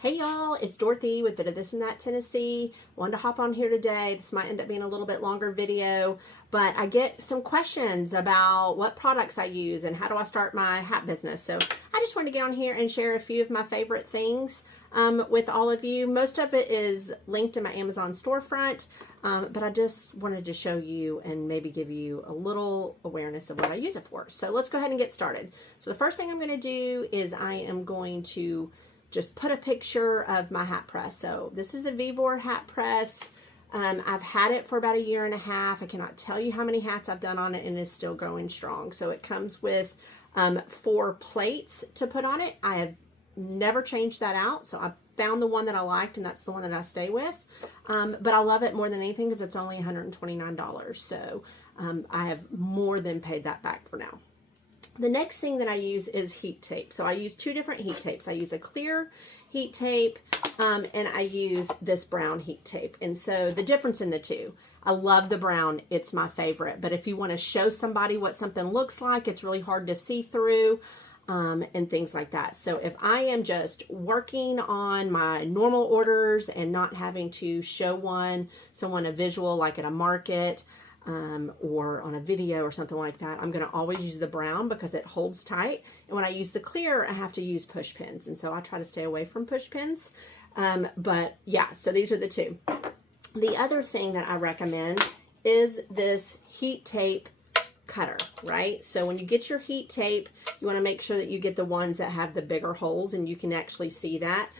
Hey y'all, it's Dorothy with Bit of This and That Tennessee. Wanted to hop on here today. This might end up being a little bit longer video, but I get some questions about what products I use and how do I start my hat business. So I just wanted to get on here and share a few of my favorite things with all of you. Most of it is linked in my Amazon storefront, but I just wanted to show you and maybe give you a little awareness of what I use it for. So let's go ahead and get started. So the first thing I'm going to do is I am going to just put a picture of my hat press. So this is the Vevor hat press. I've had it for about 1.5 years. I cannot tell you how many hats I've done on it, and it's still going strong. So it comes with 4 plates to put on it. I have never changed that out. So I found the one that I liked, and that's the one that I stay with. But I love it more than anything because it's only $129. So I have more than paid that back for now. The next thing that I use is heat tape. So I use 2 different heat tapes. I use a clear heat tape and I use this brown heat tape. And so the difference in the two, I love the brown. It's my favorite. But if you want to show somebody what something looks like, it's really hard to see through and things like that. So if I am just working on my normal orders and not having to show someone a visual like at a market, or on a video or something like that, I'm going to always use the brown because it holds tight. And when I use the clear, I have to use push pins. And so I try to stay away from push pins. But yeah, so these are the 2. The other thing that I recommend is this heat tape cutter, right? So when you get your heat tape, you want to make sure that you get the ones that have the bigger holes, and you can actually see that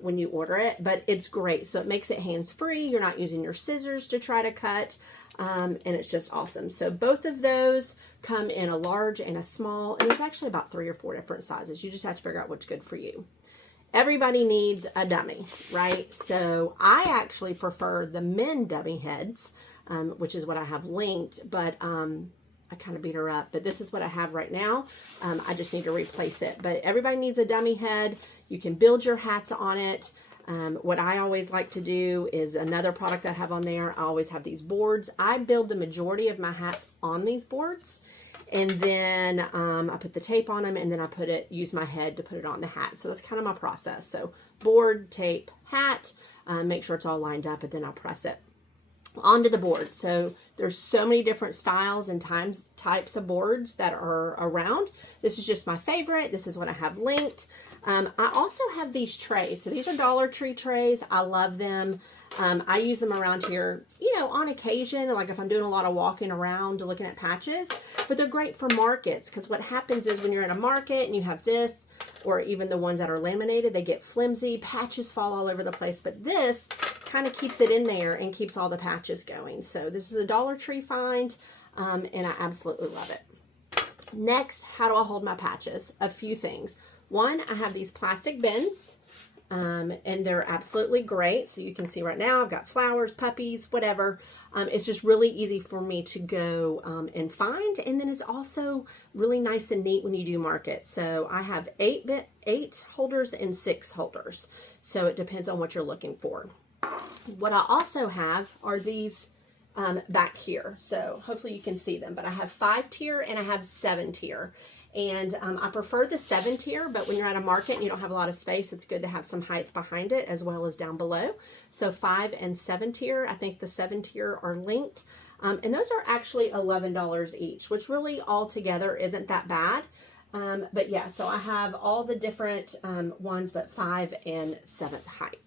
when you order it, but it's great. So it makes it hands-free. You're not using your scissors to try to cut, and it's just awesome. So both of those come in a large and a small, and there's actually about 3 or 4 different sizes. You just have to figure out what's good for you. Everybody needs a dummy, right? So I actually prefer the men dummy heads, which is what I have linked, but I kind of beat her up, but this is what I have right now. I just need to replace it, but everybody needs a dummy head. You can build your hats on it. What I always like to do is another product that I have on there. I always have these boards. I build the majority of my hats on these boards, and then I put the tape on them, and then I use my head to put it on the hat. So that's kind of my process. So board, tape, hat, make sure it's all lined up, and then I'll press it onto the board. So there's so many different styles and types of boards that are around. This is just my favorite. This is what I have linked. I also have these trays. So these are Dollar Tree trays. I love them. I use them around here, on occasion, like if I'm doing a lot of walking around looking at patches, but they're great for markets, because what happens is when you're in a market and you have this, or even the ones that are laminated, they get flimsy, patches fall all over the place, but this kind of keeps it in there and keeps all the patches going. So this is a Dollar Tree find, and I absolutely love it. Next, how do I hold my patches? A few things. One, I have these plastic bins, and they're absolutely great. So you can see right now I've got flowers, puppies, whatever. It's just really easy for me to go and find, and then it's also really nice and neat when you do market. So I have 8 holders and 6 holders. So it depends on what you're looking for. What I also have are these back here. So hopefully you can see them, but I have 5 tier and I have 7 tier. And I prefer the 7 tier, but when you're at a market and you don't have a lot of space, it's good to have some height behind it as well as down below. So 5 and 7 tier, I think the 7 tier are linked. And those are actually $11 each, which really altogether isn't that bad. But yeah, so I have all the different ones, but 5 and 7th height.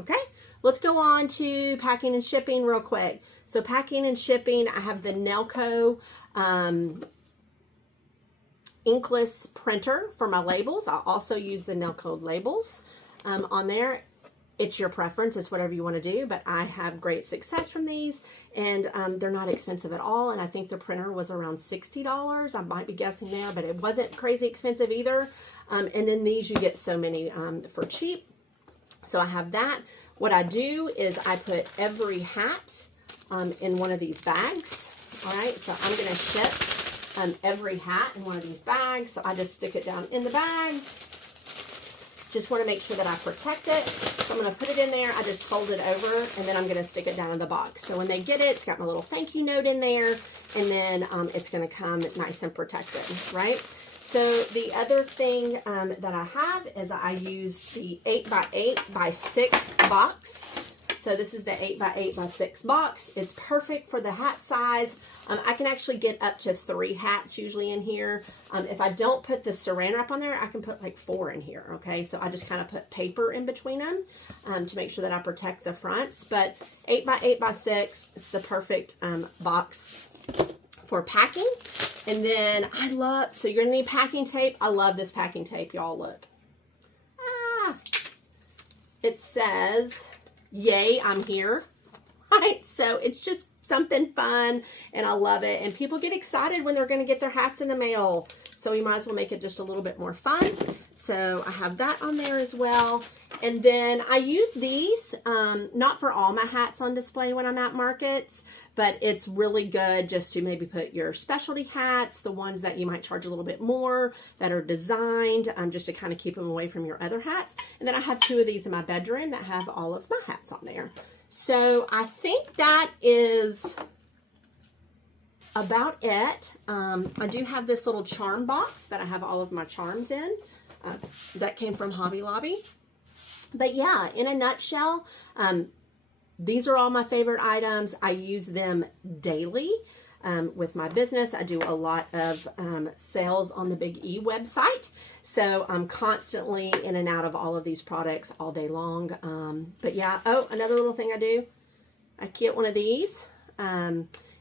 Okay, let's go on to packing and shipping real quick. So packing and shipping, I have the Nelco inkless printer for my labels. I also use the Nelco labels on there. It's your preference. It's whatever you want to do, but I have great success from these, and they're not expensive at all. And I think the printer was around $60. I might be guessing there, but it wasn't crazy expensive either. And then these, you get so many for cheap. So I have that. What I do is I put every hat in one of these bags. All right, so I'm going to ship every hat in one of these bags. So I just stick it down in the bag. Just want to make sure that I protect it. So I'm going to put it in there. I just fold it over, and then I'm going to stick it down in the box. So when they get it, it's got my little thank you note in there, and then it's going to come nice and protected, right? So the other thing that I have is I use the 8x8x6 box. So this is the 8x8x6 box. It's perfect for the hat size. I can actually get up to 3 hats usually in here. If I don't put the saran wrap on there, I can put like 4 in here, okay? So I just kind of put paper in between them to make sure that I protect the fronts. But 8x8x6, it's the perfect box for packing. And then so you're gonna need packing tape. I love this packing tape, y'all, look. It says, yay, I'm here, right? So it's just something fun, and I love it. And people get excited when they're gonna get their hats in the mail. So we might as well make it just a little bit more fun. So I have that on there as well. And then I use these, not for all my hats on display when I'm at markets, but it's really good just to maybe put your specialty hats, the ones that you might charge a little bit more, that are designed, just to kind of keep them away from your other hats. And then I have 2 of these in my bedroom that have all of my hats on there. So I think that is about it. I do have this little charm box that I have all of my charms in. That came from Hobby Lobby. But yeah, in a nutshell, these are all my favorite items. I use them daily with my business. I do a lot of sales on the Big E website. So I'm constantly in and out of all of these products all day long. But yeah, oh, another little thing I do, I get one of these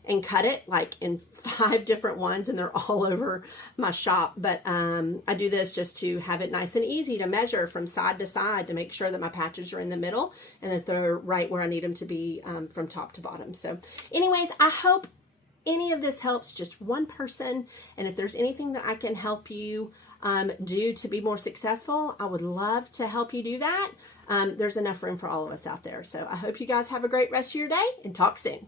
and cut it like in 5 different ones, and they're all over my shop. But I do this just to have it nice and easy to measure from side to side to make sure that my patches are in the middle and that they're right where I need them to be from top to bottom. So anyways, I hope any of this helps just one person. And if there's anything that I can help you do to be more successful, I would love to help you do that. There's enough room for all of us out there. So I hope you guys have a great rest of your day, and talk soon.